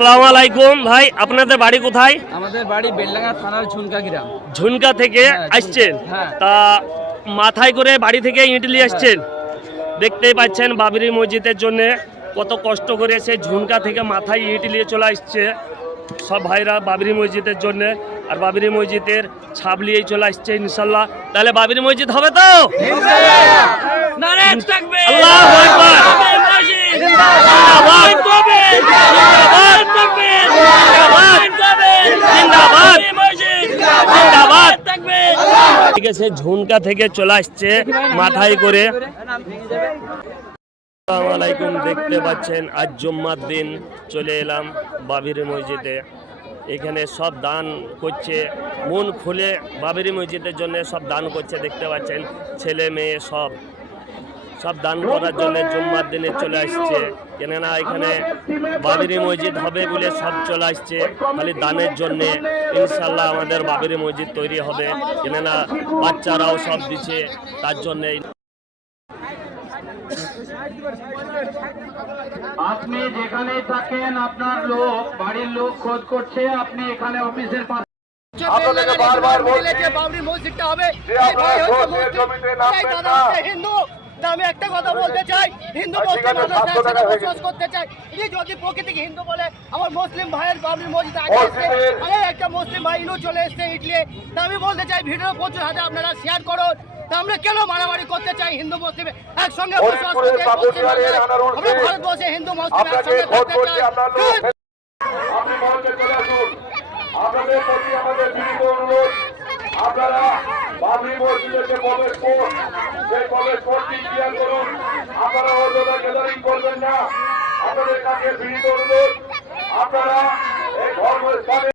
আসসালামু আলাইকুম ভাই, আপনাদের বাড়ি কোথায়? আমাদের বাড়ি বেলডাঙ্গা থানার ঝুনকা গ্রাম। ঝুনকা থেকে আসছেন? হ্যাঁ। তা মাথায় করে বাড়ি থেকে ইডলি আসছেন। দেখতেই পাচ্ছেন বাবরি মসজিদের জন্য কত কষ্ট করে সে ঝুনকা থেকে মাথায় ইট নিয়ে চলে আসছে সব ভাইরা বাবরি মসজিদের জন্য। আর বাবরি মসজিদের ছাপ নিয়েই চলে আসছে ইনশাল্লাহ। তাহলে বাবরি মসজিদ হবে তো? আল্লাহু আকবার। ঠিক আছে, ঝুনকা থেকে চলে আসছে মাথায় করে। আসসালামু আলাইকুম, দেখতে পাচ্ছেন আজ জুম্মার দিন চলে এলাম বাবরি মসজিদে। এখানে সব দান করছে, মন খুলে বাবরি মসজিদের জন্য সব দান করছে। দেখতে পাচ্ছেন ছেলে মেয়ে সব দান করার জন্য জুম্মার দিনে চলে আসছে। কেননা এখানে বাবরি মসজিদ হবে বলে সব চলে আসছে খালি দানের জন্য। ইনশাল্লাহ আমাদের বাবরি মসজিদ তৈরি হবে, কেননা বাচ্চারাও সব দিচ্ছে তার জন্যে। আপনি যেখানে থাকেন আপনার লোক বাড়ির লোক খোঁজ করছে, আপনি এখানে অফিসের আপনাদেরকে বারবার বলছি যে বাবরি মসজিদটা হবে, এই ভাই হচ্ছে মুসলিম, এই দাদা হচ্ছে হিন্দু। আমি একটা কথা বলতে চাই, হিন্দু মুসলিম আমরা বসবাস করতে চাই। এই যদি প্রকৃতিকে হিন্দু বলে আমার মুসলিম ভাইয়ের বাবরি মসজিদ আগে এসছে, আরে একটা মুসলিম ভাই ইনু চলে এসছে ইটলি। তা আমি বলতে চাই ভিডিও প্রচুর হাতে আপনারা শেয়ার করুন। তা আমরা কেন মারামারি করতে চাই? হিন্দু মুসলিম একসঙ্গে বসবাস করতে চাই। আমরা ভারতবর্ষে হিন্দু মুসলিম একসঙ্গে থাকতে চাই। আপনি মঞ্চে চলে আসুন। আপনাদের প্রতি আমাদের বিনীত অনুরোধ, আপনারা বাবরি মসজিদের যে প্রবেশ পথ, সেই প্রবেশ পথটি ক্লিয়ার করুন। আপনারা অযথা গ্যাদারিং করবেন না। আপনাদের কাছে বিনীত অনুরোধ, আপনারা এই ধর্মস্থানে